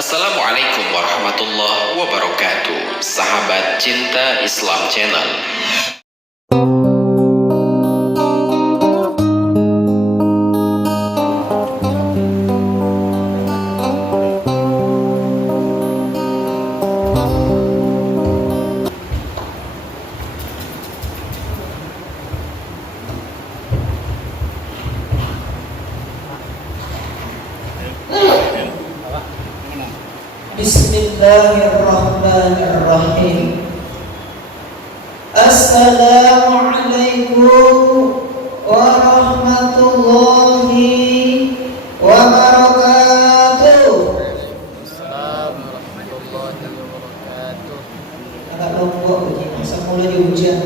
Assalamualaikum warahmatullahi wabarakatuh. Sahabat Cinta Islam Channel. Bismillahirrahmanirrahim. Assalamualaikum warahmatullahi wabarakatuh. Assalamualaikum warahmatullahi wabarakatuh. Agak lombok begini, masa mulai hujan.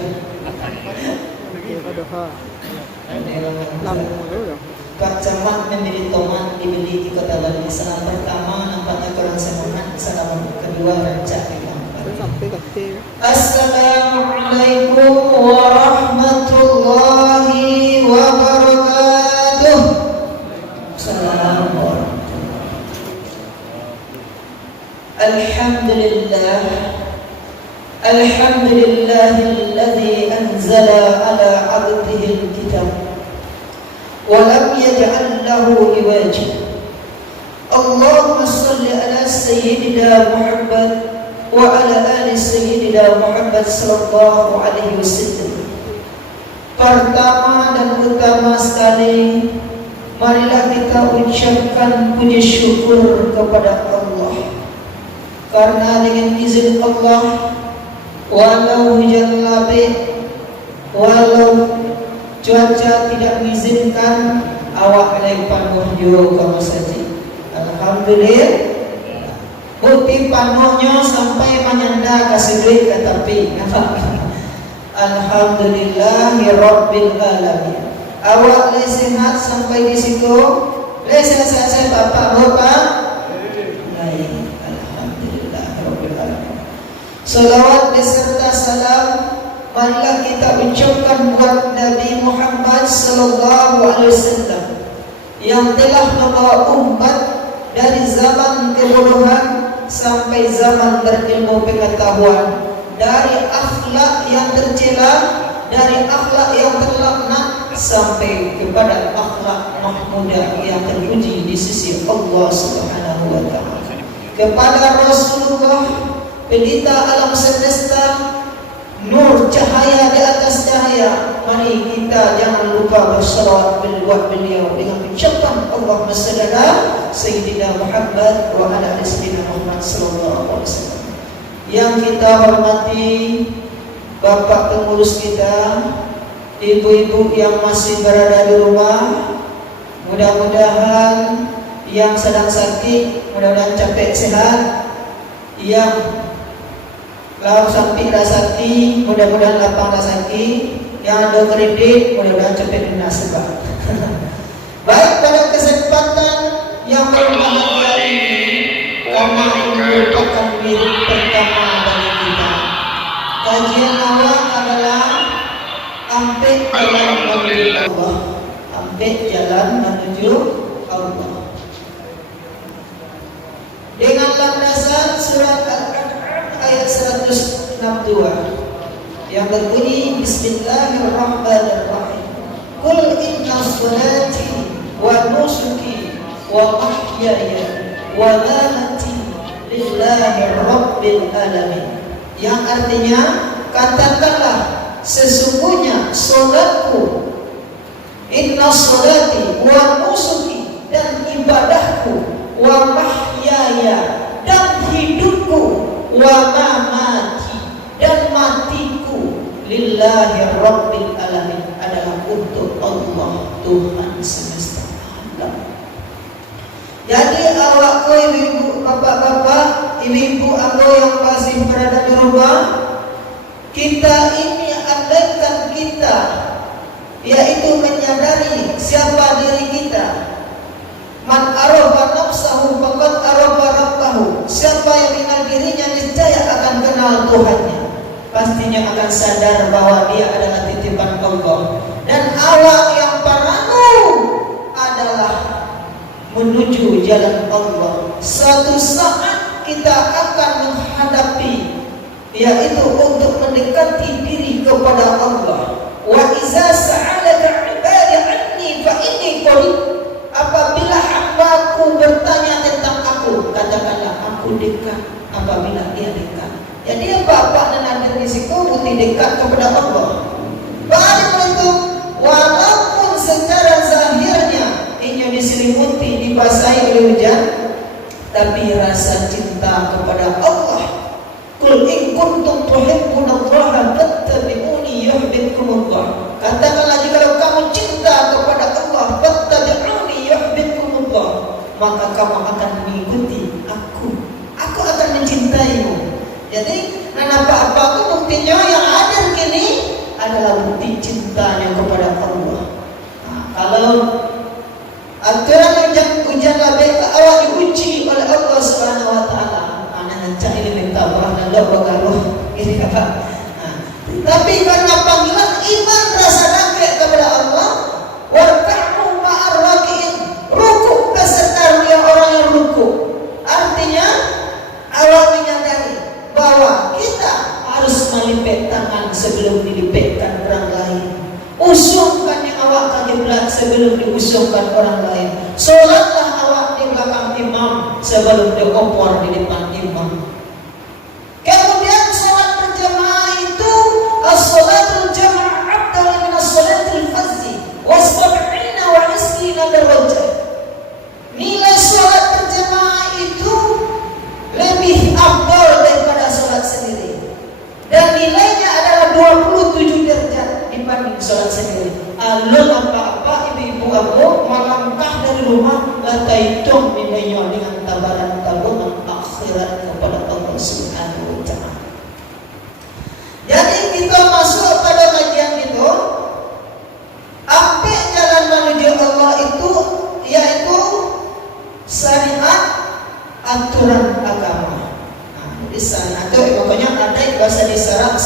Pak Camat membeli tomat dibeli di kota Bali. Salam pertama nampaknya kurang semangat. Salam kedua rancak di Kampar. Assalamualaikum warahmatullahi wabarakatuh. Assalamualaikum. Alhamdulillah. Alhamdulillahilladzi anzala ala 'abdihi al-kitab ولم يجعل له عوجا. اللهم صل على سيدنا محمد وعلى آل سيدنا محمد sallallahu alaihi wasallam. Pertama dan utama sekali, marilah kita ucapkan puji syukur kepada Allah, karena dengan izin Allah, walau hujan labik, walau cuaca tidak mengizinkan, awak naik panuh jo kamu saja. Alhamdulillah. Bukti panuhnya sampai menyanda kasih duit ke tepi. Alhamdulillahirabbil alamin. Awak le sehat sampai di situ. Le sehat Bapak Bapak. Baik. Alhamdulillahirabbil alamin. Salawat beserta salam marilah kita ucapkan buat Nabi Muhammad sallallahu alaihi wasallam yang telah membawa umat dari zaman kebodohan sampai zaman berilmu pengetahuan, dari akhlak yang tercela, dari akhlak yang terlaknat sampai kepada akhlak mahmudah yang terpuji di sisi Allah Subhanahu wa taala. Kepada Rasulullah, pelita alam semesta, nur cahaya di atas cahaya, mari kita jangan lupa bersalawat buat beliau dengan ucapan Allahumma shalli ala sayyidina Muhammad wa ala ali sayyidina Muhammad sallallahu alaihi wasallam. Yang kita hormati Bapak pengurus kita, ibu-ibu yang masih berada di rumah, mudah-mudahan yang sedang sakit mudah-mudahan cepat sehat, yang kalau sampai dah sakit, mudah-mudahan lapang dah sakit. Yang ada kredit, mudah-mudahan cepat lunas sebab. Baik, pada kesempatan yang berbahagia ini, kami merupakan minggu pertama bagi kita. Kajian awal adalah Ampek Jalan Menuju Allah. Ampek Jalan Menuju Allah. Dengan landasan surat ayat 162 yang berbunyi Bismillahirrahmanirrahim. Qul inna salati wa nusuki wa mahyaya wa mamati lillahi rabbil alamin. Yang artinya, katakanlah sesungguhnya salatku, inna salati wa nusuki, dan ibadahku, wa mahyaya, dan hidupku, wa mamati, dan matiku, lillahi rabbil alamin, adalah untuk Allah Tuhan semesta alam. Jadi awak ko ibu bapak-bapak, ibu aku yang masih berada di rumah, kita ini andaikan kita yaitu menyadari siapa diri kita. Man arafa nafsahu faqad arafa rabbahu. Siapa yang mengenal dirinya niscaya akan kenal Tuhannya. Pastinya akan sadar bahwa dia adalah titipan Allah. Dan awak yang paranu adalah menuju jalan Allah. Suatu saat kita akan menghadapi, yaitu untuk mendekati diri kepada Allah. Wa iza sa'alaka 'ibadi 'anni fa inni qarib. Apabila hambaku bertanya tentang aku, katakanlah aku dekat. Apabila dia dekat, jadi bapak dan adik risiko putih dekat kepada Allah. Balik itu, walaupun secara zahirnya ini diselimuti, dibasahi oleh hujan, tapi rasa cinta kepada Allah. Qul in kuntum tuhibbunallaha fattabi'uni yuhibbukumullah. Katakanlah jika kamu cinta kepada Allah, fattabi'uni yuhibbukumullah, maka kamu akan mengikuti aku. Aku akan mencintaimu. Jadi, apa-apa itu buktinya yang ada kini adalah bukti cintanya kepada Allah. Nah, kalau aturan ujian labek awal diuji oleh Allah Subhanahu Wa Taala, anak cak ini minta Allah dan doa bagaruh ini apa? Nah, tapi karena panggilan iman rasa nakal kepada Allah, warka'u ma'ar raki'in, rukuk beserta orang yang rukuk. Artinya awal menyadari bahwa kita harus melipet tangan sebelum dilipetkan orang lain. Usungkan yang awak ke kiblat sebelum diusungkan orang lain. Solatlah awak di belakang imam sebelum diopor di depan imam. Kemudian solat berjamaah itu as-salatul jama'ah afdal min as-salatil fardhi wa 70 wa 20 darajah. Nilai solat berjamaah itu lebih afdal daripada solat sendiri, dan nilainya adalah 27 derajat dibanding solat sendiri. Alun apa-apa ibu-ibu aku melangkah dari rumah, kata hitung nilainya dengan tabaran tabungan akhirat kepada Allah Subhanahu Wa Taala. Jadi kita masuk pada kajian itu, apa jalan menuju Allah itu yaitu syariat, aturan agama. Nah, di sana itu pokoknya ada bahasa di syarat,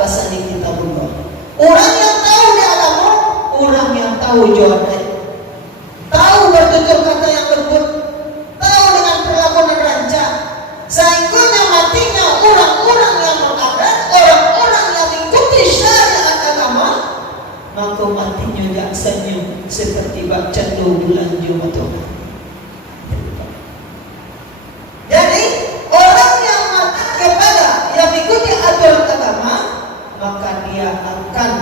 bahasa di kitabullah. Orang yang tahu di agama, orang yang tahu jawaban, tahu bertutur kata yang lembut, tahu dengan perlakuan dan rancang. Sehingga matinya orang-orang yang mengadat, orang-orang yang mengikuti syariat agama, maka matinya jak senyum seperti bab candu bulan Jumat. Jadi orang yang mati kepada yang mengikuti aturan agama, maka dia akan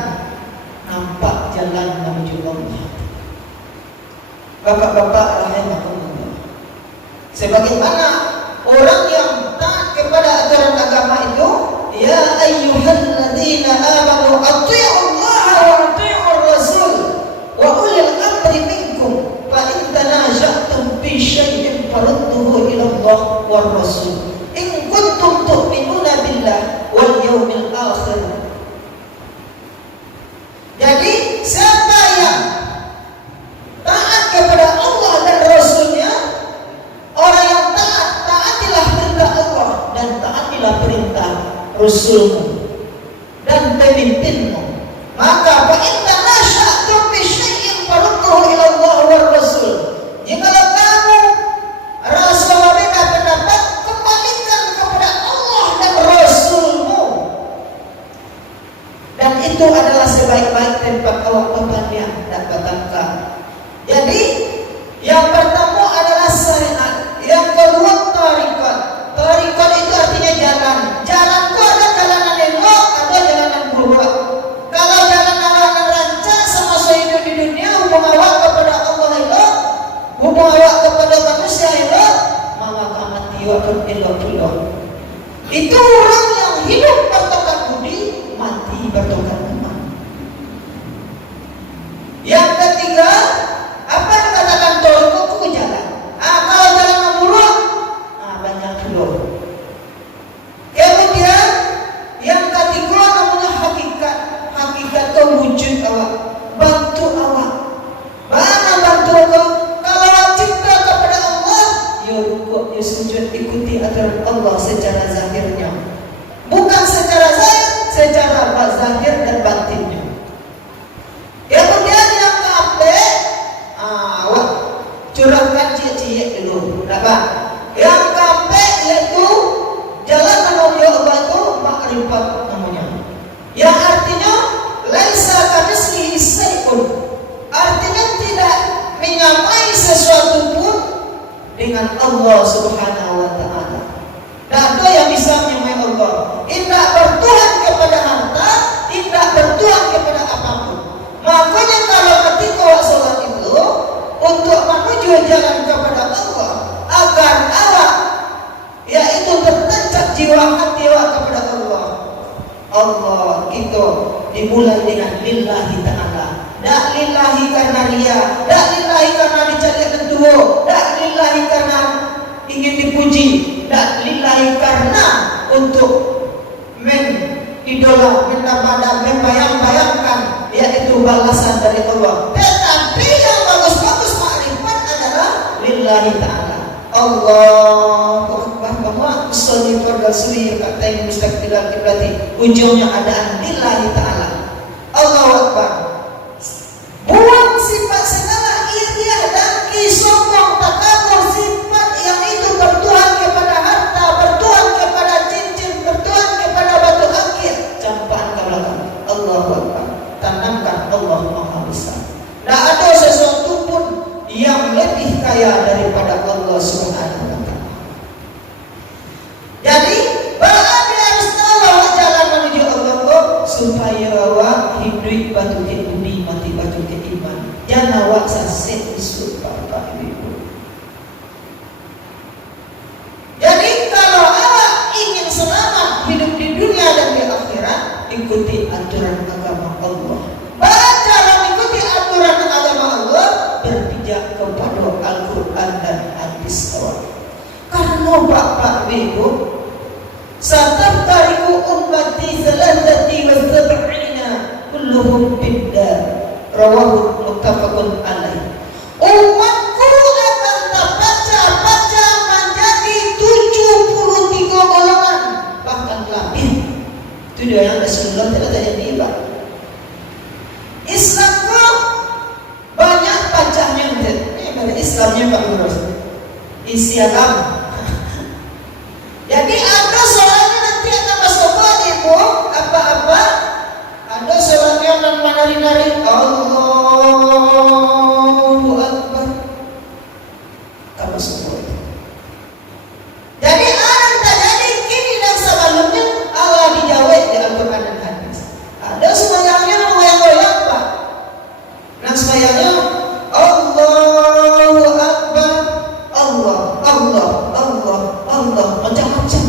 nampak jalan menuju Allah. Bapak-bapak rahimakumullah, sebagaimana orang yang taat kepada aturan agama itu, ya ayyuhalladzina amanu athi'u Allah wa athi'ur rasul wa ulil amri minkum fa in tanaza'tum fi syai'in farudduhu ila Allah war rasul in kuntum tu'minuna billah wal yawmil akhir. Jadi siapa yang taat kepada Allah dan Rasulnya, orang yang taatilah perintah Allah dan taatilah perintah Rasulmu dan pemimpinmu, maka fa in tanaza'tum fi syai'in farudduhu ila Allah war rasul. Jikalau kamu rasa berbeda pendapat, kembalikan kepada Allah dan Rasulmu, dan itu adalah sebaik-baik tempat awak bertanya dan bertangkap. Jadi yang pertama adalah syariat, yang kedua tarikat. Tarikat itu artinya jalan. Jalan itu ada jalanan elok, ada jalanan buruk. Kalau jalan awak yang rancang sama hidup di dunia, hubung awak kepada Allah elok, hubung awak kepada manusia elok, maka mati akan elok pula. Itu orang yang hidup bertokat budi, mati bertokat iman. Yang ketiga, apa yang dikatakan tarikat itu jalan. Kalau jalan yang buruk, banyak pula. Kemudian yang ketiga namanya hakikat. Hakikat itu wujud awak, bantu awak. Mana bantu awak? Kalau awak cinta kepada Allah, ya rukuk, ya sujud, ikuti aturan Allah secara zahirnya, bukan secara zahir, secara zahir dan batinnya. Kemudian yang keempat, awak curahkan iya dulu. Kenapa? Yang kampek yaitu jalan menuju Allah itu makrifat namanya. Yang artinya laisa kamitslihi syai'un. Artinya tidak menyamai sesuatu pun dengan Allah Subhanahu wa taala. Dan ada yang bisa menyamai Allah. Tidak bertuhan kepada harta, tidak bertuhan kepada apapun. Makanya kalau ketika sholat itu untuk menuju jalan kepada Allah agar awak yaitu tertancap jiwa hati awak kepada Allah. Allah itu dimulai dengan lillahi ta'ala. Tak lillahi karena ria, tak lillahi karena dicari kedua, tak lillahi karena ingin dipuji, tak lillahi karena untuk idola, membayang-bayangkan yaitu balasan dari Allah. Tetapi yang bagus-bagus makrifat adalah lillahi ta'ala. Allahu Akbar, bahwa usolli fardhu suri katain mustaqbilal kiblati, ujungnya ada lillahi ta'ala. Allahu Akbar. Buang sifat segala iriah dan sombong, takabur, sifat yang itu bertuhan kepada harta, bertuhan kepada cincin, bertuhan kepada batu akik. Campakkan ke belakang. Allahu Akbar. Tanamkan Allah Maha Besar. Tak ada sesuatu pun yang lebih kaya daripada Allah Subhanahu wa taala. Jadi, berarti harus tahu jalan menuju Allah supaya awak hidup batu ke bumi, mati batu ke iman. Jangan awak saset isu Bapak Ibu. Jadi kalau awak ingin selamat hidup di dunia dan di akhirat, ikuti aturan agama Allah. Baca mengikuti aturan agama Allah, berpijak kepada Al-Quran dan hadis awak. Karena Bapak Ibu, satafariqu ummati thalathati wa sab'ina kulluhum bid'ah. Rawahu muttafaqun alaih. Umatku akan terpecah-pecah menjadi 73 golongan, bahkan lebih. Itu dia yang Rasulullah tidak jadi Pak. Islamku banyak pecahnya. Ini pada Islamnya Pak Guru. Isi agama. Jadi ada soalnya nanti akan masuk ibu apa-apa. Ada sholatnya yang menari-nari Allahu Akbar. Kamu semua itu. Jadi ada terjadi kini dan sebelumnya Allah dijawab di Al-Quran dan hadis. Ada semuanya goyang-goyang Pak. Nah semuanya Allahu Akbar, Allah, Allah, Allah, Allah, macam-macam.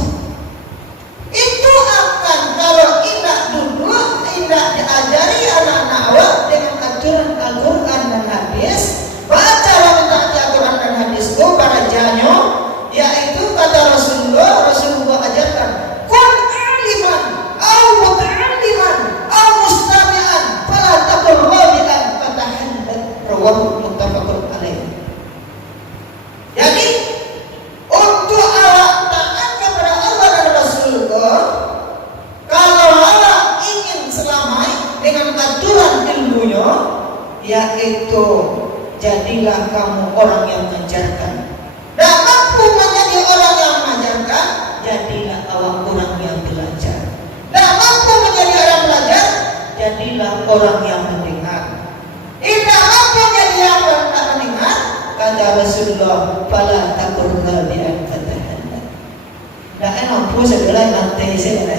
Itu akan kalau tidak duduk, tidak diajari anak-anak awak dengan aturan Al-Quran dan hadis, baca mentaati Al-Quran dan hadis itu pada janyo, yaitu kata Rasulullah ajarkan kun aliman au muta'alliman au mustami'an fala taqul rabi'an fatahallat. Rawahu muttafaqun alaih. Jadi untuk awak taat kepada Allah dan Rasulullah, kalau awak ingin selamat dengan aturan ilmunya, yaitu jadilah kamu orang yang mengajarkan. Dan mampu menjadi orang yang mengajarkan, jadilah awak orang yang belajar. Dan mampu menjadi orang belajar, jadilah orang yang mendengar. Tidak mampu jadi yang mendengar, kata Rasulullah, fala taqul rabi'an fatahallat. Dah mampu segala nanti segala.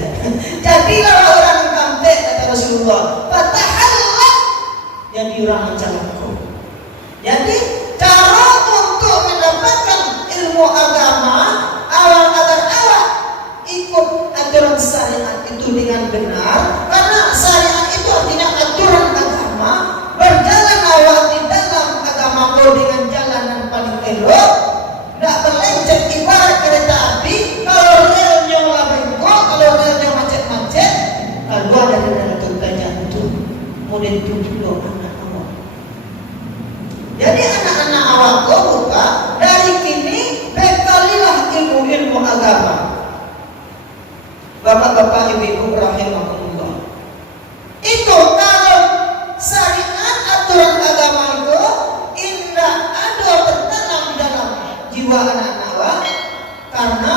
Jadilah orang yang kampek, kata Rasulullah, fatahallat, jadi orang mencalonku. Jadi cara untuk mendapatkan ilmu agama awal agar awak ikut aturan syariat itu dengan benar, karena syariat itu artinya aturan agama. Berjalan awak di dalam agama kau dengan jalan yang paling elok, tidak melenceng ibarat kereta api. Kalau relnya lah bengkok, kalau relnya macet-macet, keluar dari dalam tuntutan itu, kemudian tujuh anak awak. Jadi anak-anak awak kau buka dari kini bekalilah ilmu-ilmu agama. Bapak-bapak, ibu-ibu rahimahullah. Itu kalau syariat aturan agama itu indah ada tertanam dalam jiwa anak-anak awak, karena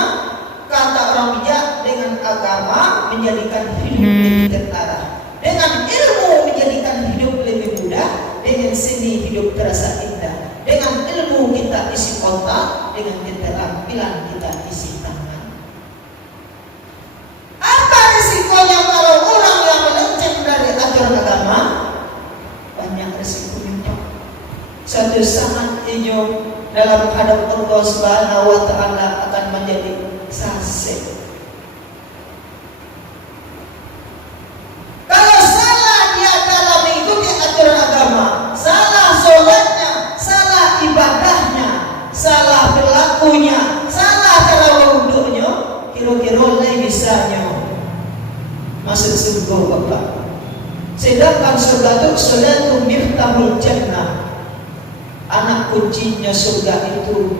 kata orang bijak, dengan agama menjadikan hidup lebih tentara, dengan ilmu menjadikan hidup lebih mudah, dengan seni hidup terasa indah, dengan ilmu kita isi otak, dengan keterampilan kita isi tangan. Apa risikonya kalau orang yang melenceng dari aturan agama? Banyak risikonya. Suatu saat hijau dalam hadap Allah Subhanahu wa Ta'ala akan menjadi saksi. Kalau salah dia dalam mengikuti aturan agama, salah sholatnya, salah ibadahnya, salah berlakunya, salah cara wudhunya, kira-kira lain bisanya masuk surga Bapak. Sedangkan surga itu salatu miftahul jannah. Anak kuncinya surga itu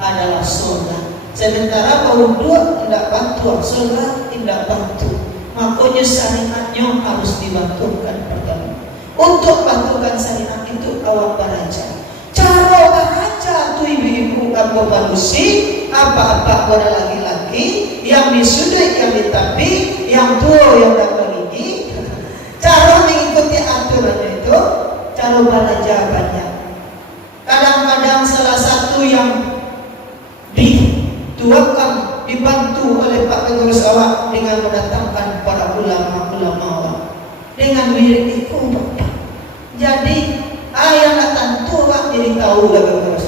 adalah sholat. Sementara wudhu tidak bantu, sholat tidak bantu. Makanya syariatnya harus dibantukan pertama. Untuk bantukan syariat itu awak beraja. Cara beraja tu ibu-ibu kamu manusia, apa-apa pada laki-laki yang disudut, yang ditapi, yang tua, yang tak begini. Cara mengikuti aturan itu, cara beraja banyak. Kadang-kadang salah satu yang dituakan, dibantu oleh Pak Pengurus awak dengan mendatangkan para ulama-ulama awak dengan wirid itu Bapak. Jadi ayah datang tua jadi tahu dah Pengurus.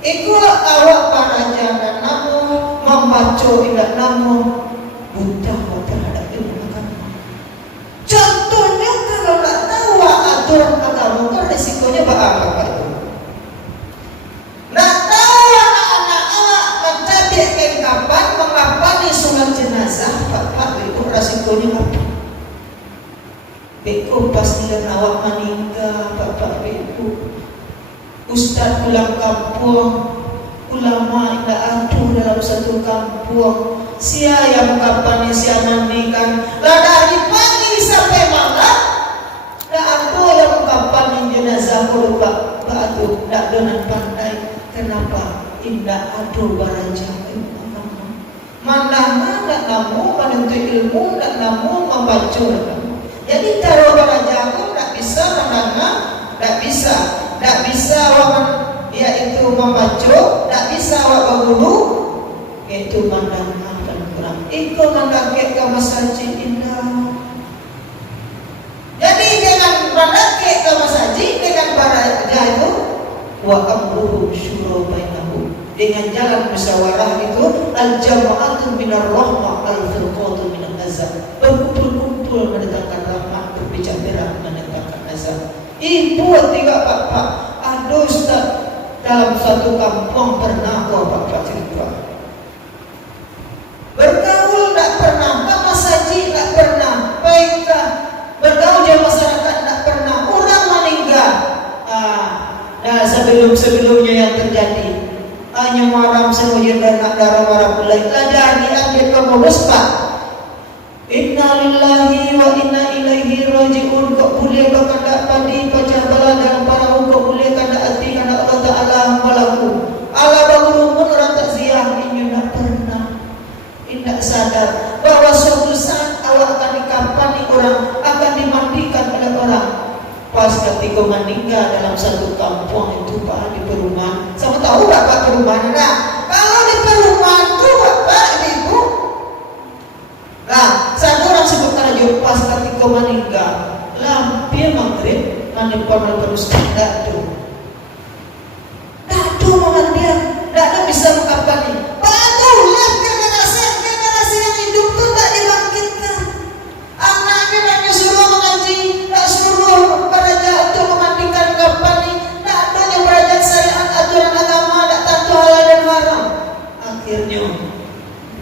Iku awak para jangan namu membaca indah namu buta terhadap ilmu agama. Contohnya kalau tak tahu aturan agama kan resikonya apa itu? Nak tahu anak-anak awak mencapai kapan mengapani sunat jenazah, Bapak Ibu resikonya apa? Beko pasti awak meninggal, Bapak Ibu. Ustaz pulang kampung, ulama tidak ada dalam satu kampung. Sia yang kapani sia mandikan, lah dari pagi sampai malam, tidak ada yang kapani jenazah lupa. Batu tidak dengan pandai. Kenapa? Indah adu baraja ilmu agama. Mana namu menentu ilmu, tidak namu membaca namu. Jadi taruh baraja pun tidak bisa mendengar, tidak bisa orang yaitu membaca, tidak bisa orang berbulu, yaitu mendengar dan kurang. Ikut mendaki ke masjid indah. Jadi dengan mendaki ke masjid dengan baraja itu wa amruhum syura bainahum, dengan jalan musyawarah itu al-jama'atu minar rahmah al-firqatu minan azab, berkumpul-kumpul mendatangkan rahmat, berbicara mendatangkan azab. Ibu tiga Bapak ada Ustaz dalam satu kampung pernah Bapak cerita bergaul tak pernah, ke masjid tak pernah, baiklah bergaul di masyarakat tak pernah, orang meninggal. Nah sebelum-sebelumnya yang terjadi hanya maram semuanya dan nak darah maram mulai ada diambil pengurus Pak. Inna lillahi wa inna ilaihi raji'un. Kok boleh berkata padi pecah belah dan para kok boleh kata hati karena Allah Ta'ala malaku Allah bangun orang takziah ini tak pernah tidak sadar bahwa suatu saat awak akan dikapani orang, akan dimandikan oleh orang. Pas ketika meninggal dalam satu kampung itu Pak, di perumahan. Sama tahu Bapak perumahan? Nah, kalau di perumahan itu Bapak Ibu, nah satu orang sebut raja pas ketika meninggal, lampir maghrib mandi pernah terus tidak tuh, dia tidak bisa mengkapani. Barulah generasi yang hidup itu tak dibangkitkan. Anaknya nak suruh mengaji, tak suruh belajar untuk memandikan kapani, tak ada yang belajar syariat aturan agama, tak tahu halal dan haram. Akhirnya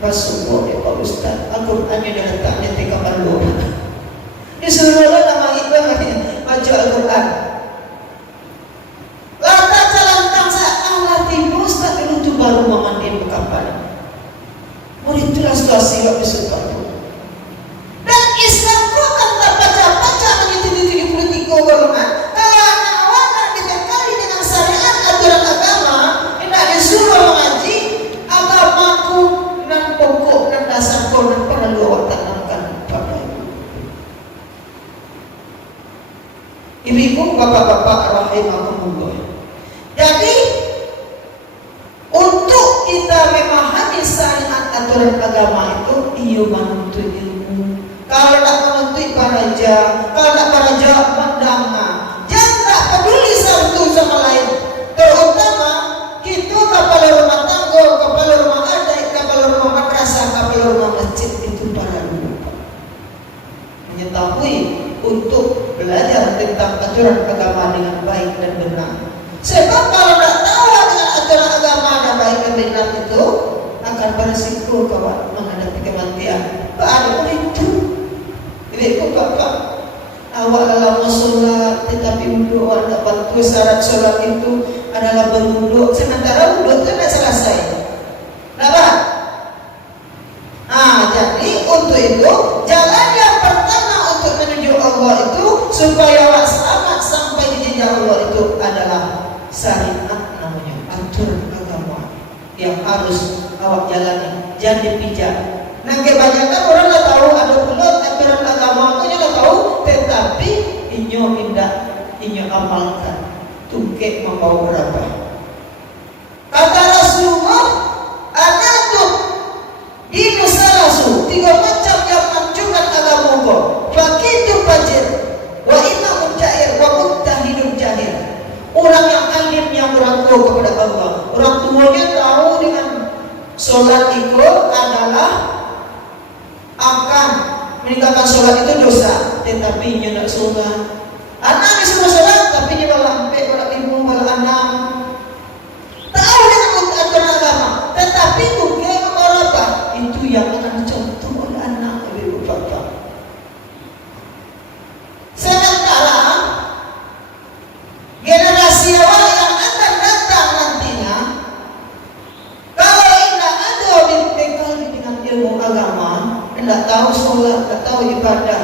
Rasulullah ya Pak Ustaz, Al-Qurannya dia letaknya tiga perlu. Disuruhlah nama ibadah baca Al-Quran. Lantas calantang saat tiba Ustaz itu baru memandikan kapani. Murid itulah situasi yang bisa bantu. Dan Islam itu akan tak baca-baca begitu-begitu di politik golongan. Kalau anak-anak dibekali dengan syariat aturan agama, tidak disuruh mengaji. aturan agama itu iyo menuntut ilmu. Kalau tak menuntut paraja, kalau tak paraja mendengar, jangan tak peduli satu sama lain. Terutama kita kepala rumah tangga, kepala rumah adat, kepala rumah madrasah, kepala rumah masjid itu para lupa mengetahui untuk belajar tentang aturan agama dengan baik dan benar. Sebab kalau tak tahu dengan aturan agama dan baik dan benar itu akan berisiko kawan menghadapi kematian. Ada itu. Ibu bapak, awak dalam sholat tetapi wudhu anda bantu syarat sholat itu adalah berwudhu. Sementara wudhu itu tidak selesai. Kenapa? Jadi untuk itu jalan yang pertama untuk menuju Allah itu supaya awak selamat sampai di jenjang Allah itu adalah syariat, namanya aturan agama yang harus awak jalani, jangan dipijak. Nah kebanyakan orang tak tahu ada pula aturan agama itu tak tahu, tetapi inyo tidak inyo amalkan. Tungkek membawa berapa? Kata Rasulullah, ada tuh dinu salasu, 3 macam yang menghancurkan agama kau. Fakidu fajir, wa imamun jair, wa muttahidun jahil. Orang yang alim yang beraku kepada Allah, orang tuanya tahu dengan sholat itu adalah akan meninggalkan sholat itu dosa, tetapi dia tidak sholat. Anak disuruh sholat, tapi dia lampai pada ibu, pada anak. Tahu dengan aturan agama, tetapi bukan apa itu yang akan dicontoh oleh anak ibu bapak. Sementara generasi awal yang akan datang nantinya, kalau tidak ada dibekali dengan ilmu agama, tidak tahu sholat, tidak tahu ibadah,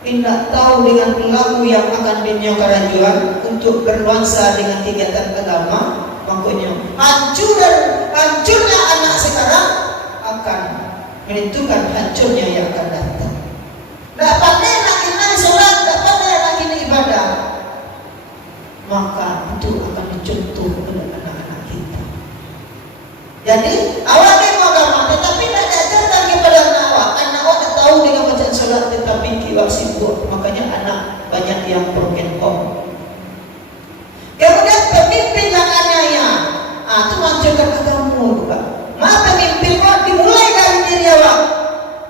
tidak tahu dengan perilaku yang akan dinyokaranjuan untuk bernuansa dengan kegiatan agama, makanya hancurnya anak sekarang akan menentukan hancurnya yang akan datang. Tidak pandai nak kenal sholat, tidak pandai nak kenal ibadah, maka itu akan dicontoh oleh anak-anak kita. Jadi awak memang agama, tetapi tidak diajarkan kepada anak awak. Anak awak tak tahu dengan bacaan sholat, tetapi kiwak sibuk, makanya anak banyak yang broken home. Kemudian pemimpin yang aniaya, itu menghancurkan agama juga. Maka pemimpin awak dimulai dari diri awak.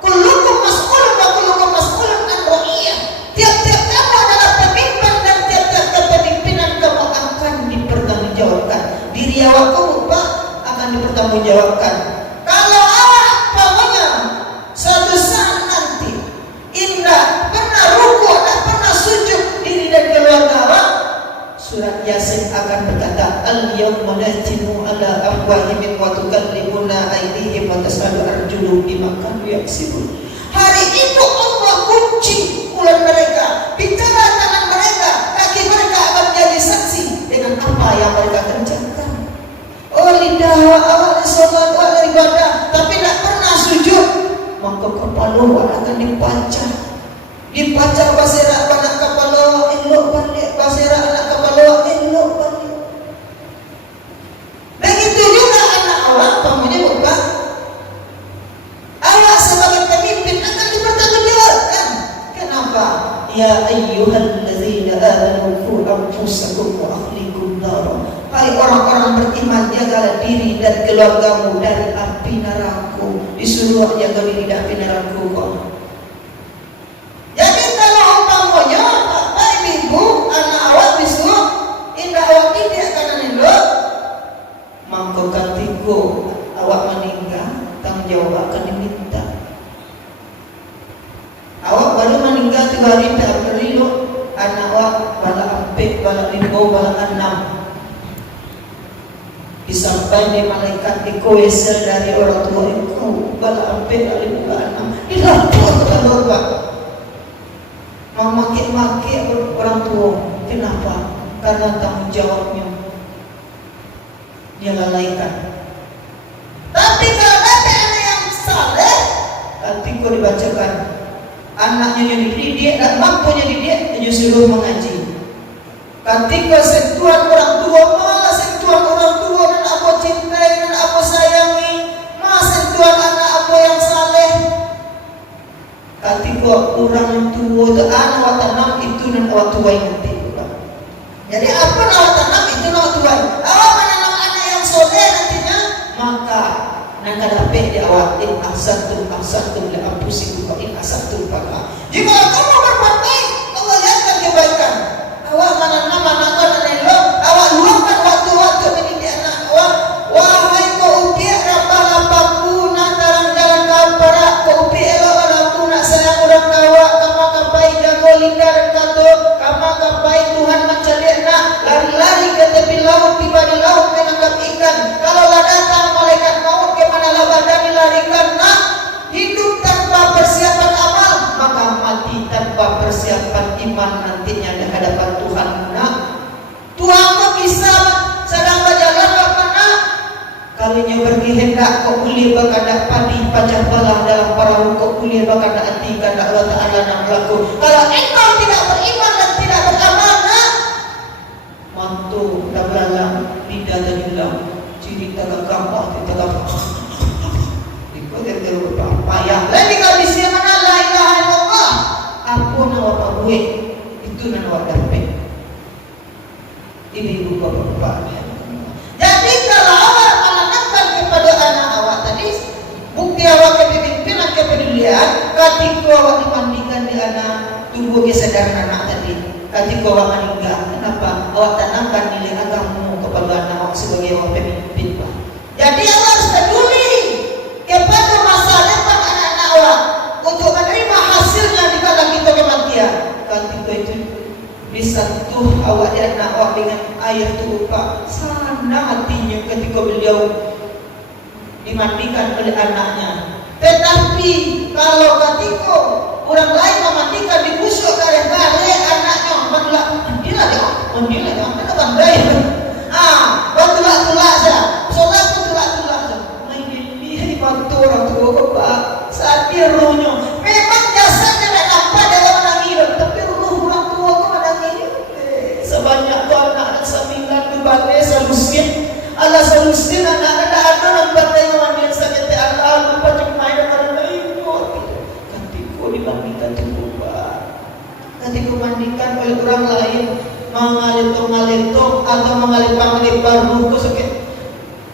Kullukum mas'ulun wa kullukum mas'ulun an ra'iyah. Tiap-tiap kamu adalah pemimpin dan tiap-tiap kepemimpinan kamu akan dipertanggungjawabkan. Diri awak kamu Pak akan dipertanggungjawabkan. Kalau awak pokoknya suatu saat nanti indah pernah rukuk, tak pernah sujud diri dan keluarga awak, surat Yasin akan berkata al-yawma najmu ala afwahihim wa tukallimuna aydihim wa tas'alu arjuluhum bima kanu yaksibun. Hari itu Allah kunci mulut mereka, bicara tangan mereka, kaki mereka akan menjadi saksi dengan apa yang mereka kerjakan. Oh lidah awak sholat, awak ibadah, tapi tak pernah sujud, maka kepala awak akan dipacah basirak anak kepala elok balik, basirak anak kepala elok balik. Begitu juga anak awak, pamannya bapak, awak sebagai pemimpin akan dipertanggungjawabkan. Kenapa? Ya ayyuhallazina amanu qu anfusakum wa ahlikum nara. Hai orang-orang beriman, jagalah diri dan keluargamu dari api neraka. Disuruh jaga diri dari api neraka. Jadi kalau umpamanya bapak ibu anak awak disuruh indah awak tidak akan elok, maka ketika awak meninggal tanggung jawab akan diminta. Awak baru meninggal 3 hari tak berelok, anak awak bala ampek, bala limau, bala enam. Disampaikan malaikat eko-esel dari orang tua engkau, bala ampek, bala limau, bala enam. Dilapor kepada bapak. Memaki-maki orang tua. Kenapa? Karena tanggung jawabnya dia lalaikan. Tapi kalau ada anak yang saleh, nanti kau dibacakan anaknya yang dididik, tak mampunya didik, dia suruh mengaji. Ketika sentuhan orang tua, malah sentuhan orang tua dan apa cintai dan apa sayangi, malah sentuhan anak orang yang tua itu awak tanam itu dan awak tuai nanti. Jadi apa yang awak tanam itu awak tuai. Awak menanam anak yang soleh nantinya, maka nak dapat di awak asatul li anfusikum wa in asatul fala. Jika kamu berbuat baik, Allah lihatkan kebaikan. Awak menanam anak elok, awak luangkan waktu-waktu mendidik anak awak. Wahai kau upi rapah-rapahku nak jalan-jalan kau parak, kau upi elok-elokku nak sayang orang kawak, kamu kapai jago lingkar dan kato, kamu kapai Tuhan mencari nak lari-lari ke tepi laut, tiba di laut menangkap ikan. Kalau datang malaikat maut kemana badan dilarikan nak, hidup tanpa persiapan amal, maka mati tanpa persiapan iman nantinya di hadapan Tuhan nak. Tuhan kau bisa sedang berjalan mana? Kalinya berkehendak kau kuliah berkandak padi pajak balah dalam perahu kau kuliah berkandak hati kandak Allah Ta'ala nak berlaku. Kalau engkau tidak beriman dan tidak beramal nak, mantu dah belalang lidah dan hilang ciri tagak gampang tagak ikut yang payah lagi kalau di sini mana la ilaha illallah ampun awak buat itu nan awak dapat. Ibu bapak. Jadi kalau awak menanamkan kepada anak awak tadi bukti awak kepemimpinan kepedulian, ketika awak dimandikan di anak tubuh kesadaran anak tadi, ketika awak meninggal, kenapa awak tanamkan nilai agamamu kepada anak awak sebagai awak pemimpin Pak. Jadi awak harus peduli kepada masa depan anak-anak awak untuk menerima hasilnya di kala kita kematian. Ketika itu disentuh awak dan anak awak dengan air tumpah, sana hatinya ketika beliau dimandikan oleh anaknya. Tetapi kalau ketika orang lain memandikan di busuk kare-kare anaknya, mandilah dia, mana bandai? Batulak saja, solat batulak saja. Main ini bantu orang tua bapak, saat dia rohnya, memang jasadnya tak nampak dalam menangis, tapi roh orang tua kau menangis. Sebanyak tu anak sembilan tu bagai solusi, Allah solusi anak ada nampak dengan dia sakit Allah lupa cuma ada lain kau. Ketika dibandingkan tu bapak, ketika dibandingkan oleh orang lain. Mengalito atau mengalip baru sakit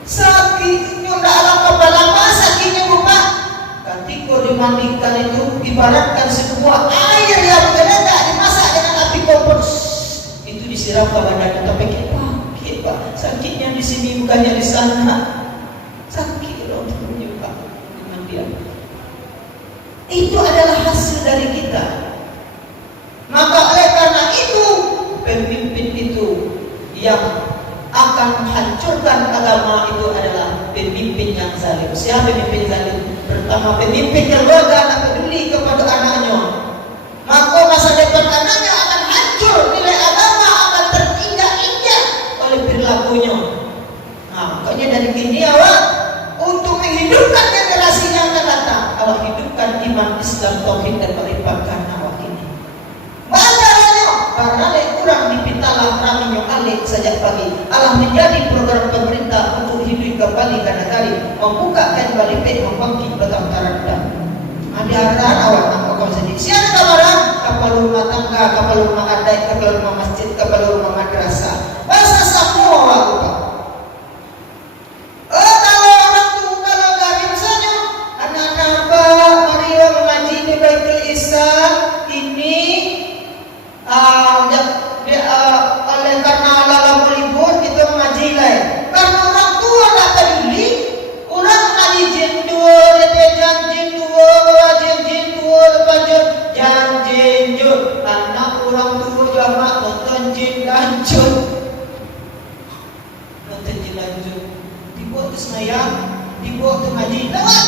sakitnya dalam kepala sakitnya bukan ketika dibandingkan itu ibaratkan semua air yang tidak dimasak dengan api kompor itu disiram ke badan tapi kita Pak sakitnya di sini bukannya di sana sakit loh juga dengan dia itu adalah hasil dari kita. Maka oleh karena itu pemimpin itu yang akan menghancurkan agama itu adalah pemimpin yang zalim. Siapa pemimpin zalim? Pertama, pemimpin yang loga tak peduli kepada anaknya. Maka masa depan anaknya akan hancur, nilai agama akan terinjak-injak oleh perilakunya. Nah, makanya dari kini awak untuk menghidupkan generasi yang akan datang, awak hidupkan iman Islam, tauhid dan merifatkan awak ini. Karena kurang dipitalah raminya alik sejak pagi. Allah menjadi program pemerintah untuk hidup kembali ke negari, membuka kembali membangkit batang taranda. Ada arahan awak nak kau sedih. Siapa kabaran? Kapal rumah tangga, kapal rumah adat, kapal rumah masjid, kapal rumah madrasah. Bahasa semua awak lupa. Kalau orang tu kalau dari misalnya anak-anak apa Maria mengaji di Baitul Ihsan ini. Oleh karena Allah libur kita mengaji lain. Karena orang tua tak peduli, orang mengaji jin dua, jin dua, lepas jin jun. Anak orang tua jamak nonton jin lanjut, dibuat tu semayang, dibuat tu ngaji lewat,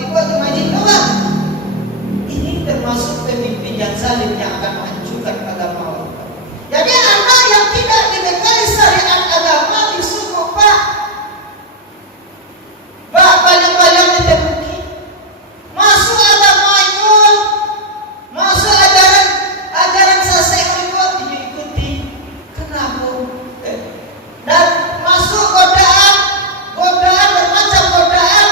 dibuat tu ngaji lewat. Ini termasuk pemimpin yang zalim yang akan menghancurkan agama. Jadi anak yang tidak dibekali syariat agama disuruh Pak paling-paling ditemuki masuk agama itu, masuk ajaran sesek itu diikuti. Kenapa? Dan masuk godaan bermacam godaan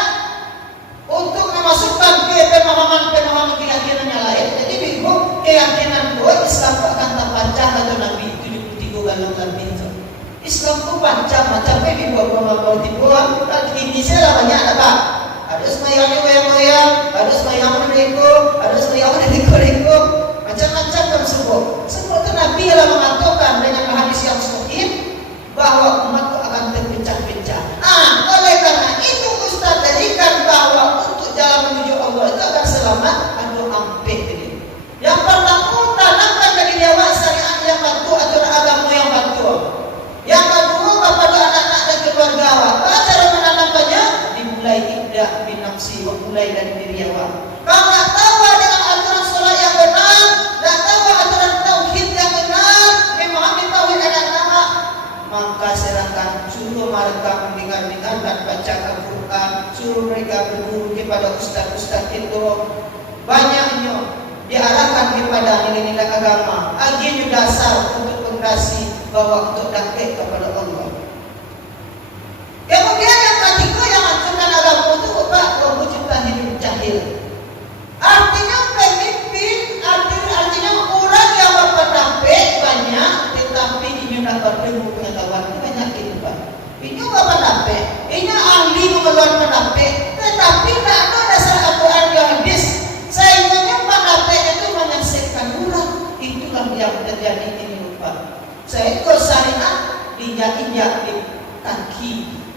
untuk memasukkan ke pemahaman keyakinan yang lain. Jadi mulai dari diri awak. Kalau tak tahu dengan aturan sholat yang benar, tak tahu aturan tauhid yang benar, memahami tauhid anak-anak, maka silakan suruh mereka mendengar dan baca Al-Quran, suruh mereka berguru kepada ustaz-ustaz itu. Banyaknya diarahkan kepada nilai-nilai agama, agama dasar untuk fondasi bahwa untuk dapat kepada Allah. Kemudian yang ketiga yang hancurkan agama itu wujudkan hidup jahil. Artinya pemimpin, artinya orang yang berpendapat banyak, tetapi ini dapat ilmu pengetahuan banyak itu Pak. Ini berpendapat, ini ahli mengeluarkan pendapat, tetapi tak ada dasar Al-Quran yang hadis. Sehingga pendapat itu menyaksikan orang. Itulah yang terjadi ini Pak. Seekor syariat diinjak-injak di kaki.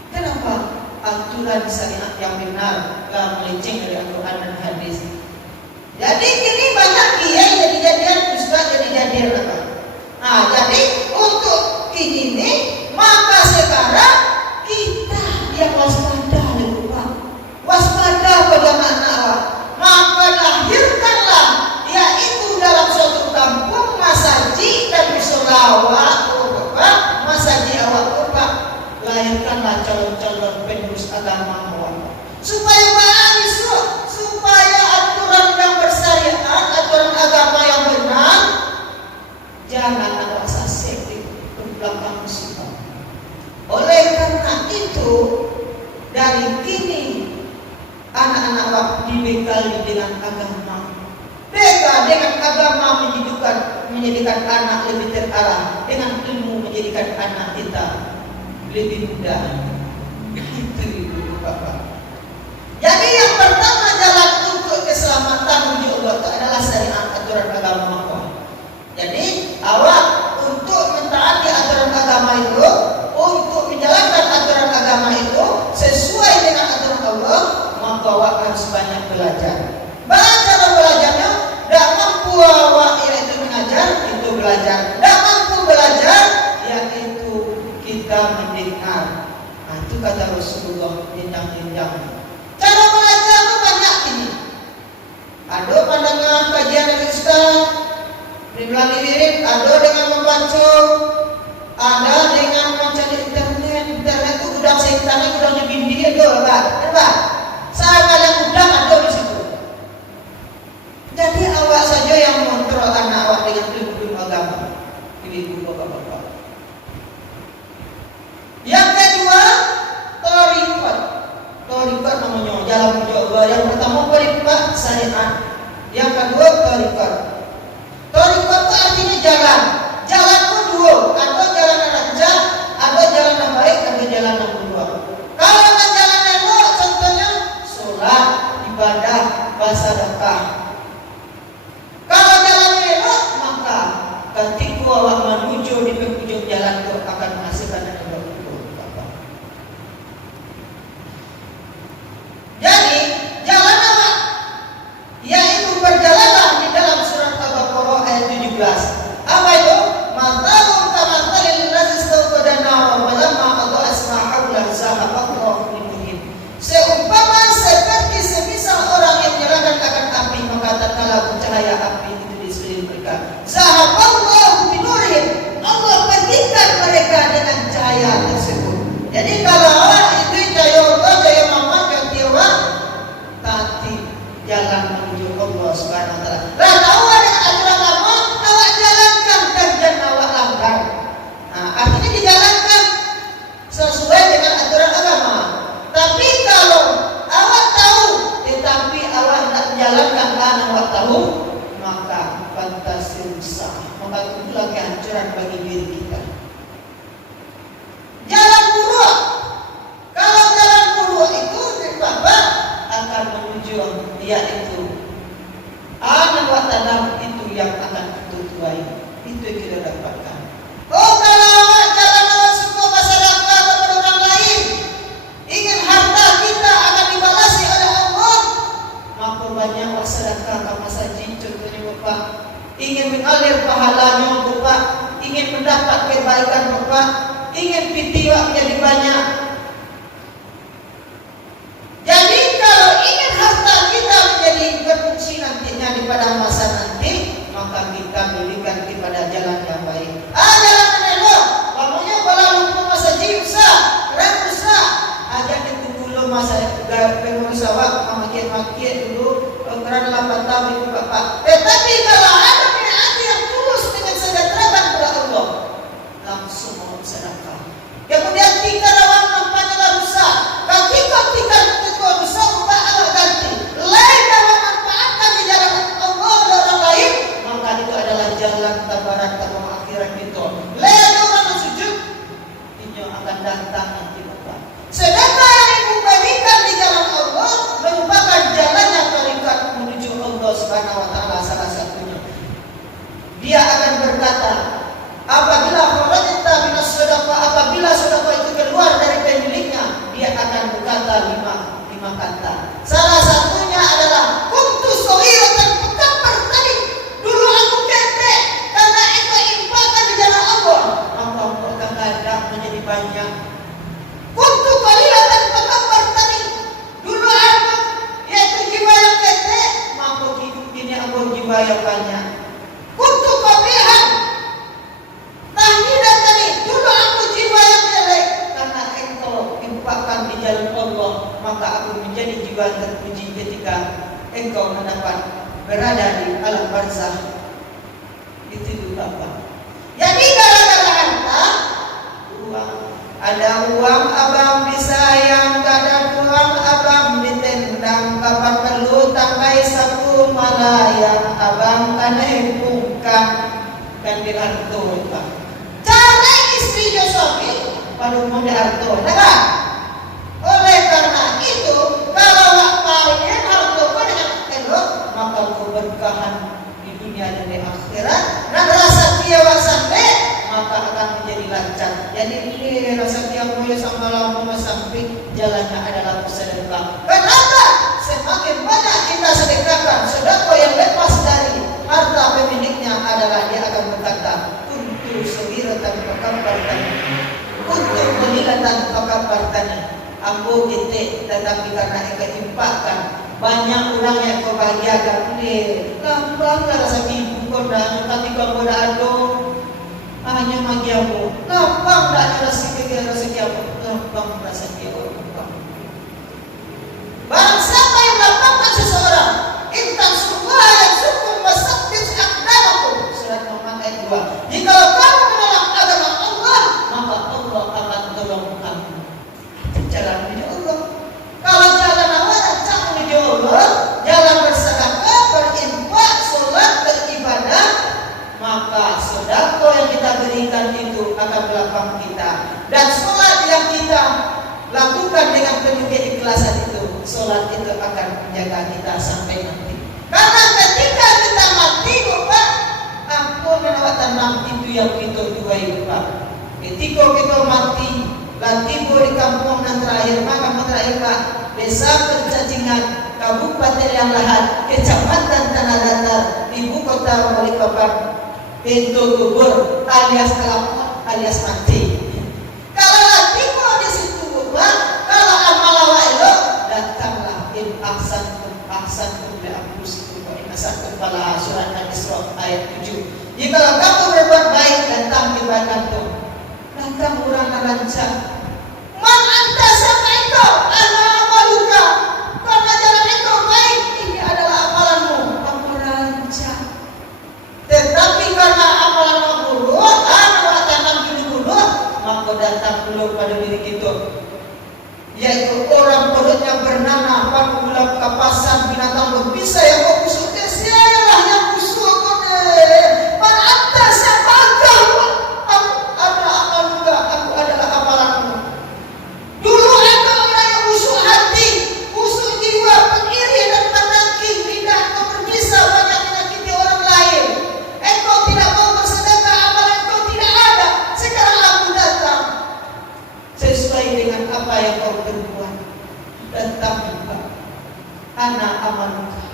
Kenapa? Aturan syariat yang benar gak melenceng dari Al-Quran dan hadis. Jadi ini banyak kiai jadi-jadian, ustaz jadi-jadian apa? Nah, jadi untuk kini ini, maka sekarang kita yang waspada Pak. Waspada pada anak-anak. Maka lahirkanlah, yaitu dalam suatu kampung masjid dan musolawat, masjid awak Pak. Lahirkanlah calon-calon penerus agama awak. Supaya supaya aturan yang bersyariat, aturan agama yang benar, jangan ada sasek di belakang musibah. Oleh karena itu, dari kini anak-anak awak dibekali dengan agama. Dengan agama menjadikan anak lebih terarah, dengan ilmu menjadikan anak kita lebih mudah. Itu Ibu Bapak. Jadi yang pertama jalan untuk keselamatan menuju Allah itu adalah syariat aturan agama Allah. Jadi awak untuk mentaati aturan agama itu, untuk menjalankan aturan agama itu sesuai dengan aturan Allah, maka awak harus banyak belajar. Cara belajarnya, tidak mampu awak yaitu mengajar, itu belajar. Tidak mampu belajar, yaitu kita mendengar. Nah, itu kata Rasulullah, jenjang-jenjang. Cara belajar itu banyak ini. Ada pandangan kajian dari ustaz, melalui wirid, ada dengan membaca, ada dengan membaca di internet. Internet itu gudang setan, gudangnya bindi ada, Pak. Sama yang gudang ada di situ. Jadi awak saja yang mengontrol anak awak dengan ilmu agama. Ibu bapak-bapak. Yang kedua, thariqat. Thariqat namanya jalan menuju Allah. Yang pertama thariqat syariat. Yang kedua thariqat. Thariqat itu artinya jalan. Jalan itu dua. Ada jalan yang lancar, ada jalan yang baik, ada jalan yang buruk. Kalau ada jalan yang buruk, contohnya sholat, ibadah, bersedekah. Kalau jalan elok, maka ketika awak menuju di penghujung jalan itu akan menghasilkan yang buruk. Jadi jalan awak, yaitu berjalanlah di dalam surat Al-Baqarah ayat 17. Apa itu? Matalum kamathalil ladzi istawqada naran walamma adha'a asma'ahu zahaballahu bihim. Seumpama seperti semisal orang yang menyalakan api, maka tatkala bercahaya api itu di sekeliling mereka, zahaballahu binurihim, Allah pergikan mereka dengan cahaya tersebut. Jadi kalau awak itu cahaya Allah, cahaya Muhammad, tati jalan menuju Allah Subhanahu wa taala. Lah awak dengan aturan agama, awak jalankan dan awak langgar. Nah, artinya dijalankan sesuai dengan aturan agama. Tapi kalau awak tahu tetapi awak tidak menjalankan karena awak tahu, maka fantasi rusak. Maka itulah kehancuran bagi diri kita. Jalan buruk. Kalau jalan buruk itu Bapak akan menuju yaitu anak wa tanam, itu yang akan kita tuai, itu yang kita dapatkan. Oh, kalau jalan awak semua masyarakat kepada orang lain, ingin harta kita akan dibalasi oleh Allah, maka banyak masyarakat masjid contohnya Bapak, ingin mengalir pahalanya Bapak, ingin mendapat kebaikan Bapak, ingin pitiwa menjadi banyak. Jadi kalau ingin harta berkata lima kata. Salah satunya adalah kuntu shaghiratan fakabbar tadi. Dulu aku ketek karena engkau infakkan di jalan Allah, maka engkau akan kadang menjadi banyak. Kuntu qalilatan fakabbar tadi. Dulu aku yaitu jiwa yang ketek, maka hidup ini aku jiwa yang banyak. Kuntu qabihan tahmidan tadi. Dulu aku jiwa yang jelek, karena engkau infakkan di jalan Allah, maka aku menjadi jiwa terpuji ketika engkau mendapat berada di alam barzakh. Itu dulu Bapak. Jadi gara-gara harta, uang. Ada uang abang disayang, ada uang abang ditendang. Kapan perlu tangkai sapu malayang, abang kanai bukan kan di harto Pak. Cara istri Josofi baru mau di harto, nah. Oleh karena itu, kalau kalian harto dengan elok, maka keberkahan di dunia dan di akhirat, dan rasa kiawasan maka akan menjadi lancar. Jadi ini rasa kiamu sama lama sampai jalannya adalah bersedekah. Kenapa? Semakin banyak kita sedekahkan, sedekah yang lepas dari harta pemiliknya adalah dia akan berkata, kuntu shaghiratan fakabbar tani, kuntu qalilatan fakabbar tani. Aku gede, tetapi karena engkau infakkan, banyak orang yang kau bahagiakan. Gampang lah rasa ibu kau dah, tapi kau dah ada hanya magiamu. Gampang dah rasa kiamu, gampang rasa kiamu. Barang siapa yang lapangkan seseorang, intan semua yang syukur wasabit akdamakum. Surat Muhammad ayat 2. Jika kamu menolak agama Allah, maka Allah akan tolong kamu. Jalan menuju Allah. Kalau jalan awal tak menuju Allah, jalan bersedekah, berinfak, sholat, beribadah, maka sedekah yang kita berikan itu akan melapang kita. Dan sholat yang kita lakukan dengan penuh keikhlasan itu, sholat itu akan menjaga kita sampai nanti. Karena ketika kita mati, Bapak, aku menawar tanam itu yang kita tuai, Bapak. Ketika kita mati, tiba di kampung yang terakhir, maka terakhir Pak, desa Pencacingan, Kabupaten Yang Lahat, Kecamatan Tanah Datar, ibu kota Balikpapan, pintu kubur alias kelapot alias mati. Kalau tiba di situ Bapak, kalau amal awak elok, datanglah in aksantum li anfusikum wa in asatum falaha, surat Al-Isra ayat 7. Jika kamu berbuat baik, datang kebaikan. Datang orang rancang. Man anta siapa engkau? Ana amaluka. Karena jalan engkau baik, ini adalah amalanmu. Aku rancang. Tetapi karena amalanmu buruk, ana tanam buruk, maka datang dulu pada diri kita. Yaitu orang perut yang bernanah, panggulam kapasan binatang berbisa yang kau busuk. Sialah yang busuk kau deh. Man anta siapa engkau? Aku adalah amalanmu. Dulu engkau orang yang busuk hati, busuk jiwa, pengiri dan menangki, tidak engkau berbisa banyak menyakiti orang lain. Engkau tidak mau bersedekah, amalan engkau tidak ada. Sekarang aku datang sesuai dengan apa yang kau berbuat. Datang juga anak amaluka.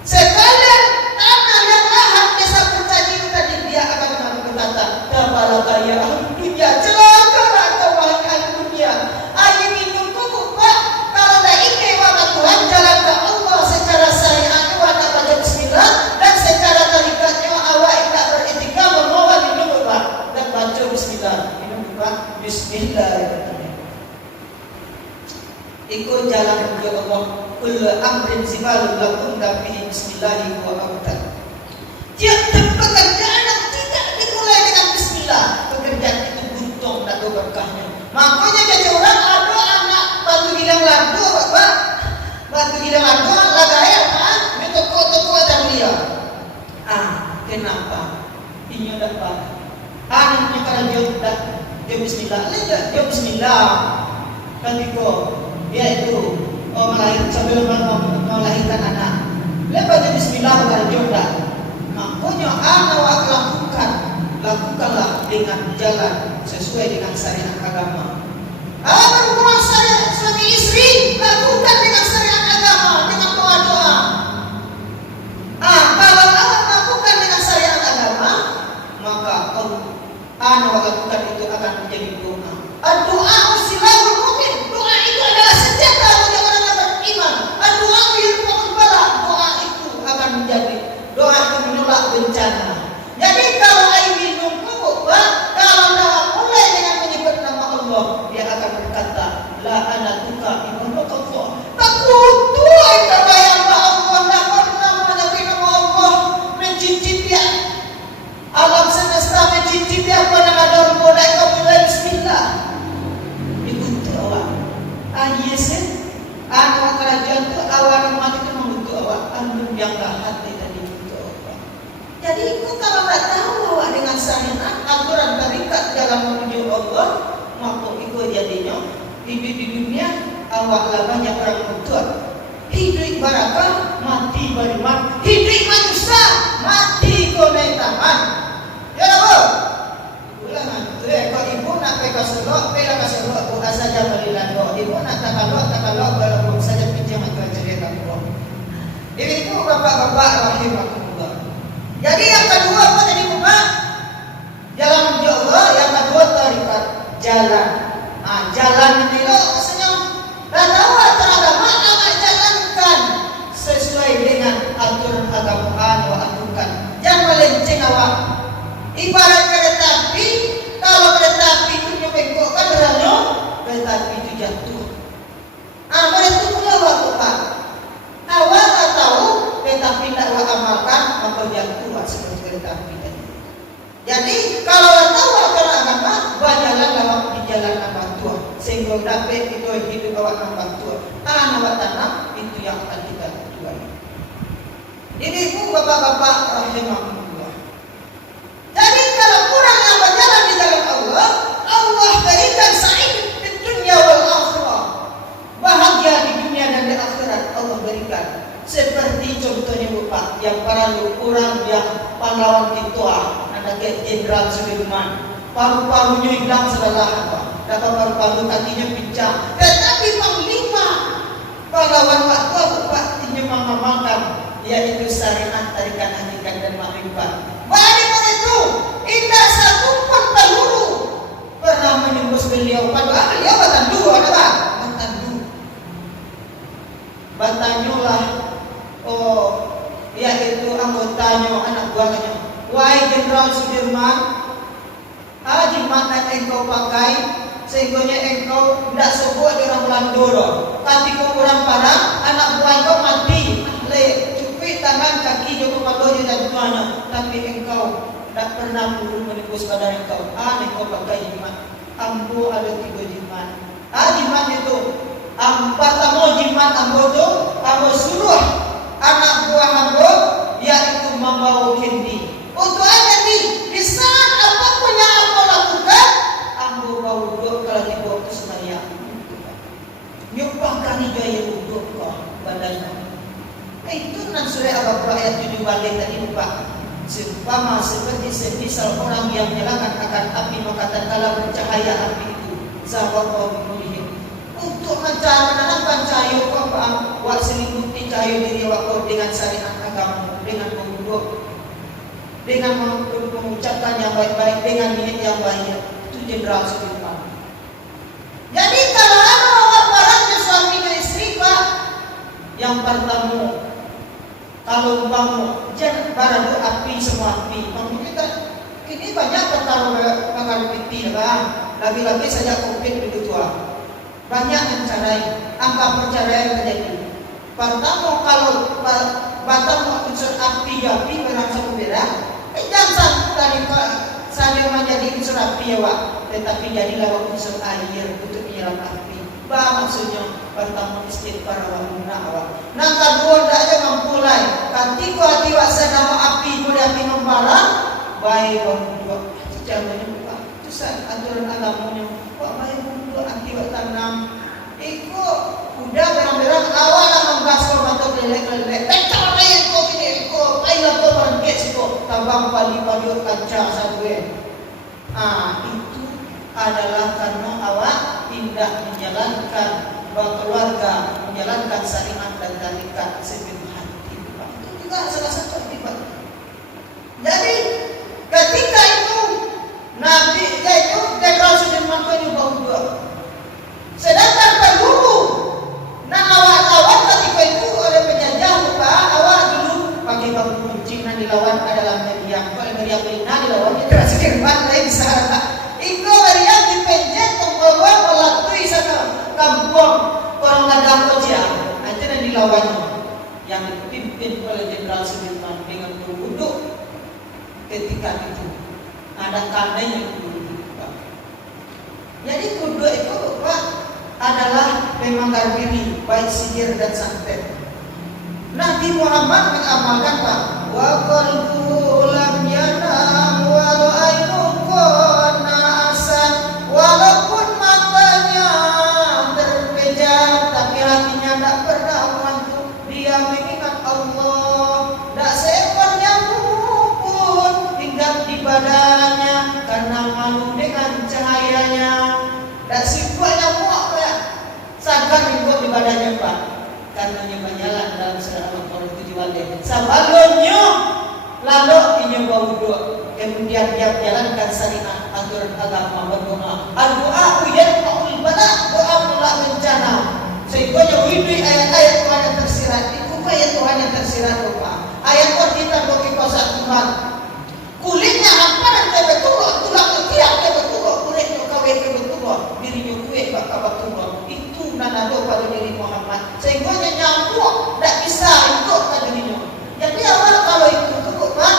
Sekalian tanah yang lahat desa Pencaci tadi, dia akan berkata, "Tabalaka ya ahli dunia, celakalah kau wahai ahli dunia. Ayo minumku Pak, kalau dah ingin wahai Tuhan jalan ke Allah secara syariat wajib baca bismillah, dan secara tarikatnya awak tak beritikaf memohon minum Pak dan baca bismillah. Minum Pak, bismillah." Ikut jalan menuju Allah. Kullu amrin sibalun lakum dafihi bismillahi wa abdan. Tiap-tiap pekerjaan yang tidak dimulai dengan bismillah, pekerjaan itu buntung dan berkahnya. Makanya jadi orang ada anak batu gidang lado, Bapak. Batu gidang lado lagaya, itu toko dan dia. Kenapa? Ini dapat. Anaknya kalau dia bismillah, dia bismillah. Ketika dia itu sambil melahirkan anak, lepas bismillah berjodoh. Makanya anak lakukanlah dengan jalan sesuai dengan syariat agama. Berhubungan syariat sebagai awak lah banyak orang betul. Hidup barakah, mati beriman. Hidup manusia, mati konai taman. Ya Allah. Ulangan tu kalau ibu nak pergi ke Selok, pergi ke Selok, bukan saja belilah doa. Ibu nak takalok, kalau saja pinjam atau cerita kamu. Ibu bapak-bapak rahimahullah. Jadi yang kedua apa tadi Bapak? Jalan menuju Allah. Yang kedua tarikat jalan. Jalan ini loh maksudnya. Dan awak teragama awak jalankan sesuai dengan aturan agama awak aturkan. Jangan melenceng awak. Ibarat kereta api, kalau kereta api itu bengkok kan berlalu, kereta api itu jatuh. Berarti pula Bapak. Awak tak tahu, tetapi tidak awak amalkan, maka jatuh seperti kereta api tadi. Jadi kalau tahu aturan agama, berjalan awak di jalan agama Tuhan, sehingga dapat itu hidup awak agama Tuhan. Awak tanam itu yang akan kita tuai. Jadi ibu bapak-bapak rahimahullah. Jadi kalau kurang yang berjalan di jalan Allah, Allah berikan sa'id di dunia wal akhirah. Bahagia di dunia dan di akhirat Allah berikan. Seperti contohnya Bapak yang para orang yang pahlawan kita, ada Jenderal Sudirman, paru-parunya hilang sebelah apa? Dapat paru-paru kakinya pincang. Tetapi panglima pahlawan waktu Bapak tinjau mengamalkan, yaitu syariat, tarikat, hakikat dan makrifat. Bagaimana itu? Tidak satu pun peluru pernah menembus beliau. Padahal beliau batandu, ada tak? Batanyolah, yaitu anggotanya, anak buahnya. Wahai Jenderal Sudirman, jimat yang engkau pakai, sehingga engkau tidak sebut orang Melandoro. Ketika orang parang, anak buah engkau mati. Cupik tangan kaki joko padonya dan tuanya. Tapi engkau tidak pernah menembus badan engkau. Engkau pakai jimat. Ambo ada 3 jimat. Jimat itu pertama jimat ambo itu, ambo suruh anak buah ambo yaitu membawa kendi. Untuk ada di saat apapun yang ambo lakukan, ambo bawa duduk kalau dibawa ke semayang. Nyumpahkan hijau duduk ke badannya. Itu nan surah Al-Baqarah ayat 7 balik tadi Bapak. Seumpama seperti semisal orang yang menyalakan akan api maka tatkala bercahaya api itu zawaqahu binurihim. Untuk menanamkan cahaya apa? Wak selimuti cahaya diri waktu dengan syariat agama, dengan menguduk, dengan mengucapkan yang baik-baik, dengan niat yang baik. Itu Jenderal Sudirman. Jadi kalau ada orang parangnya suami dan istri Pak, yang pertama kalau bangun jangan barang api semua api. Maksudnya kan ini banyak perkara bakal piti lah. Lagi-lagi saja COVID begitu tua. Banyak yang cerai, angka perceraian terjadi. Pertama kalau batang unsur api berangsur berang, jangan tadi saling menjadi unsur api ya Wak, tetapi jadilah unsur air untuk menyeram api. Maksudnya pertama istighfar wa awak. Nang kedua dak aja mampulai. Ketika tiba sedang api boleh api membara, baik berdua. Jangan lupa. Itu aturan agamanya. Kok baik berdua akibat tanam. Ikut udah berang-berang awal lah membahas kau atau kelelek-kelelek. Pecah air kau ini kau. Ayo kau berangkat kau. Tabang pali-pali kaca sadwe. Itu adalah karena awak tidak menjalankan keluarga, menjalankan syariat dan tarikat sepenuh hati. Itu juga salah satu akibat. Jadi ketika itu Nabi yaitu Jenderal Sudirman itu berdua. Sedangkan pendulu awak ketika itu oleh penjajah buka awak dulu pakai bambu runcing dan dilawan adalah meriam. Kalau meriam pelina dilawan itu Sudirman lain sahabat. Itu meriam dipenjat membawa melatui sana kampung orang ladang koja. Itu yang dilawannya yang dipimpin oleh Jenderal Sudirman dengan berwuduk ketika itu ada kandanya dulu. Jadi kudu itu Pak adalah memang karbini baik sihir dan santet. Nabi Muhammad mengamalkan Pak wa qalbu lam yanam wa ainuhu na'asan walaupun matanya terpejam tanahnya banyalan dalam surah Al-Qur'an itu diwale. Sabalonyo lalu inyo bawudo kemudian dia menjalankan syariat aturan agama berdoa. Doa uyan qaul bala doa pula bencana. Sehingga widui ayat-ayat Tuhan yang tersirat itu ayat Tuhan yang tersirat doa. Ayat kita bagi pasal Tuhan. Kulitnya apa dan betul, tulang ketiak betul, kulitnya kawin betul, dirinya kue betul. Itu nanado pada diri Muhammad. Sehingga nyambung, tidak bisa ikut pada dirinya. Jadi awal kalau itu cukup Pak,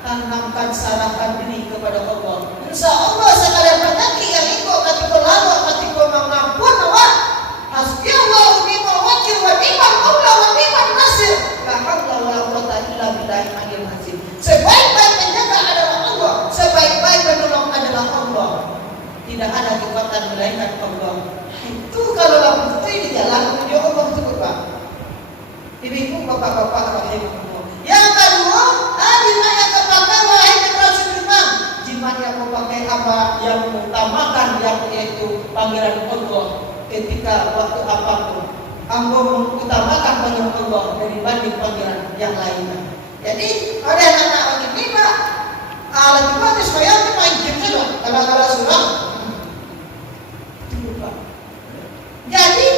tanamkan sarafkan diri kepada Allah. Insya Allah sekalian penyakit yang ikut ketika lalu ketika mengampun Allah. Hasbi Allah wa ni'mal wakil wa ni'mal maula wa ni'mal nasir. La haula wa la quwwata illa billahil aliyyil azim. Sebaik-baik penjaga adalah Allah, sebaik-baik penolong adalah Allah. Tidak ada kekuatan melainkan Allah. Itu kalau lalu itu di jalan menuju Allah itu Pak. Ibu-ibu, bapak-bapak rahimahullah. Yang kedua, jimat yang terpakai wahai generasi firman. Jimat yang memakai apa? Yang mengutamakan yang yaitu panggilan Allah ketika waktu apapun. Ambo mengutamakan panggilan Allah dibanding panggilan yang lainnya. Jadi ada anak-anak lagi tiba, alat itu supaya kita main game saja. Kalau surah, jadi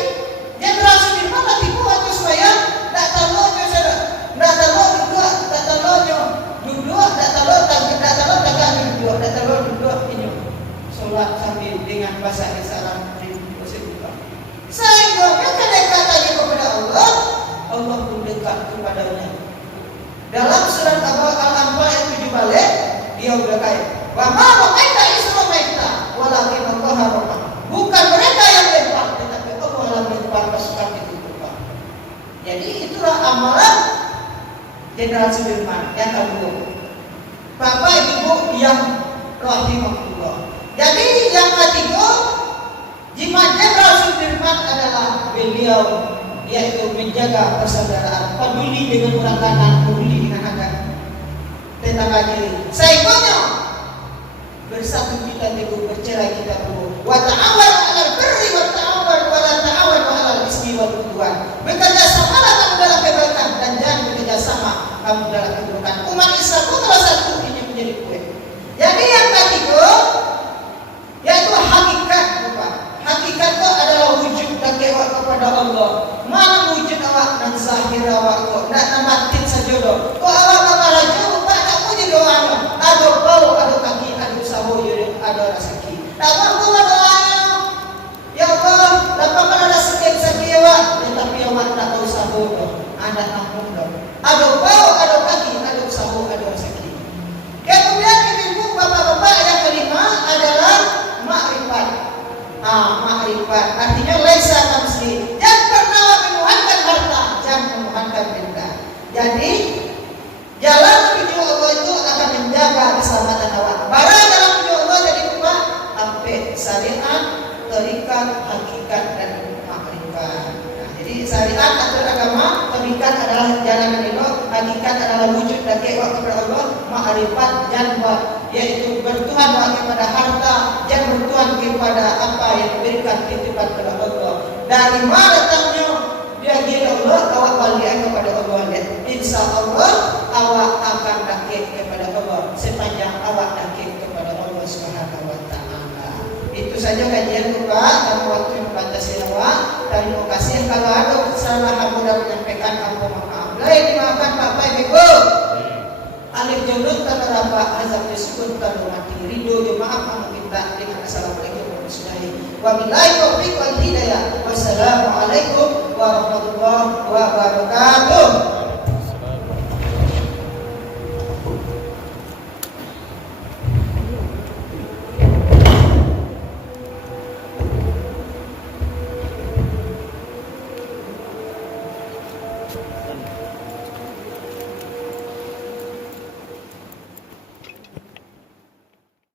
generasi firman lagi buat supaya tak tahu saja. Tak tahu duduk, tak tahu duduk, tak tahu duduk, tak tahu duduk ini. Solat sambil dengan bahasa isyarat di musik buka. Sehingga kedekatannya kepada Allah, Allah pun dekat kepadanya. Dalam surat Al-Anfal ayat 7 balik, dia berkata, "Wa ma ra'aita isramaita, walakin Allah ra'a." Bukan mereka yang lempar, tetapi Allah yang lempar pasukan itu. Jadi itulah amalan generasi firman yang kedua. Bapak Ibu yang rahimahullah. Jadi yang ketiga, jimat generasi firman adalah beliau yaitu menjaga persaudaraan, peduli dengan orang kanan, peduli dengan anak tetangga diri. Seikutnya bersatu kita teguh, bercerai kita perlu. Wa ta'awanu 'alal birri wa ta'awanu 'alal ismi wal 'udwan. Bekerja samalah kamu dalam kebaikan dan jangan bekerja sama kamu dalam keburukan. Umat Islam itu salah satu ini menjadi kue. Jadi yang ketiga yaitu hakikat, Bapak. Hakikat itu adalah wujud dan kewak kepada Allah. Mana wujud awak dan zahir awak kok nak namatin sajodoh. Kok awak bakal jauh Pak nak puji doanya. Ada bau, ada kaki, ada sawo, ada rezeki. Tak mampu doanya. Ya Allah, dapat ada sakit awak, tetapi awak tak tahu sawo doh. Anda nampung doh. Ada bau, ada kaki, ada sawo, ada rezeki. Kemudian ibu bapak-bapak yang kelima adalah makrifat. Makrifat artinya laisa tamsi. Jangan pernah menuhankan harta, jangan menuhankan benda. Jadi jalan menuju Allah itu akan menjaga keselamatan awak. Barang dalam menuju Allah jadi apa? Sampai syariat, tarikat, hakikat dan makrifat. Nah, jadi syariat atau agama, tarikat adalah jalan Allah, hakikat adalah wujud dan kewak kepada Allah, makrifat janwa yaitu bertuhan kepada harta, jangan bertuhan kepada apa yang diberikan titipan kepada Allah. Dari mana datangnya dia kira Allah, awak balik kepada Allah. Insya Allah awak akan dakik kepada Allah sepanjang awak dakik kepada Allah Subhanahu wa Ta'ala. Itu saja kajian Bapak dan waktu yang batasi awak. Terima kasih. Kalau ada kesalahan mudah menyampaikan apa maaf. Boleh dimaafkan Bapak Ibu. Alif jodoh tanah rafa azab disebut tanah mati ridho jemaah kamu minta dengan assalamualaikum warahmatullahi wabillahi taufiq wal hidayah. Wassalamualaikum warahmatullahi wabarakatuh.